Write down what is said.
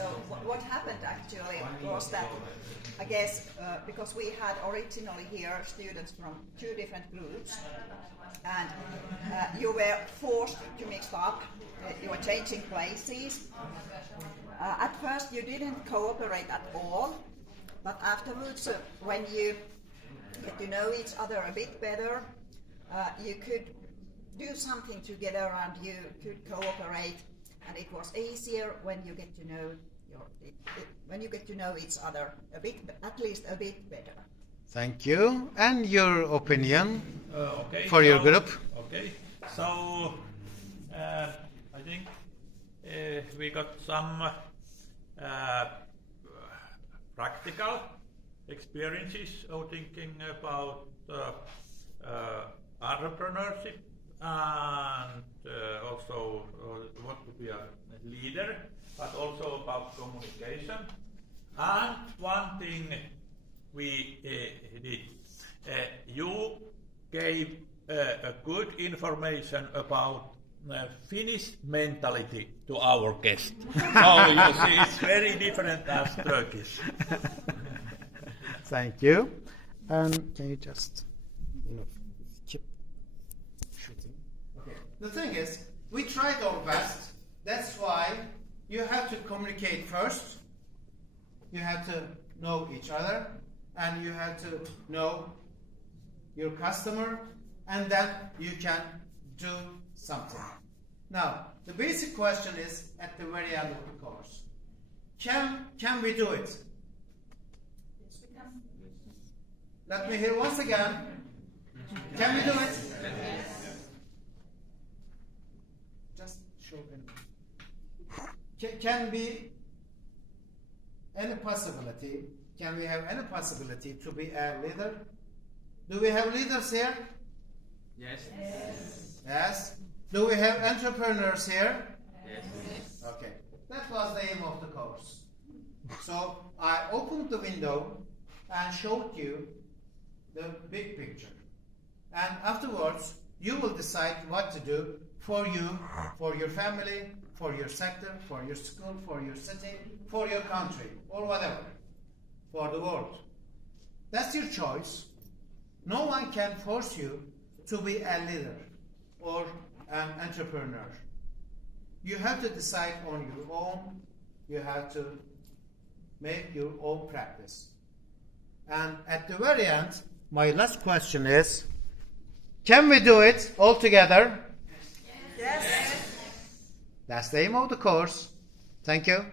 So what happened actually was that, I guess, because we had originally here students from 2 different groups, and you were forced to mix up, you were changing places. At first you didn't cooperate at all, but afterwards, when you get to know each other a bit better, you could do something together and you could cooperate, and it was easier when you get to know each other a bit, at least a bit better. Thank you. And your opinion For your group? Okay, so I think we got some practical experiences of thinking about entrepreneurship and also what to be a leader, but also about communication. And one thing we did, you gave a good information about Finnish mentality to our guest. So you see, it's very different as Turkish. Thank you. And can you just, keep shooting? Okay. The thing is, we tried our best. That's why you have to communicate first. You have to know each other, and you have to know your customer, and then you can do something. Now, the basic question is at the very end of the course. Can we do it? Yes, we can. Let me hear once again. Can we do it? Yes. Just show them. Can be any possibility? Can we have any possibility to be a leader? Do we have leaders here? Yes. Yes. Yes. Do we have entrepreneurs here? Yes. Okay. That was the aim of the course. So I opened the window and showed you the big picture. And afterwards, you will decide what to do for you, for your family, for your sector, for your school, for your city, for your country, or whatever, for the world. That's your choice. No one can force you to be a leader or an entrepreneur. You have to decide on your own. You have to make your own practice. And at the very end, my last question is, can we do it all together? Yes. That's the aim of the course. Thank you.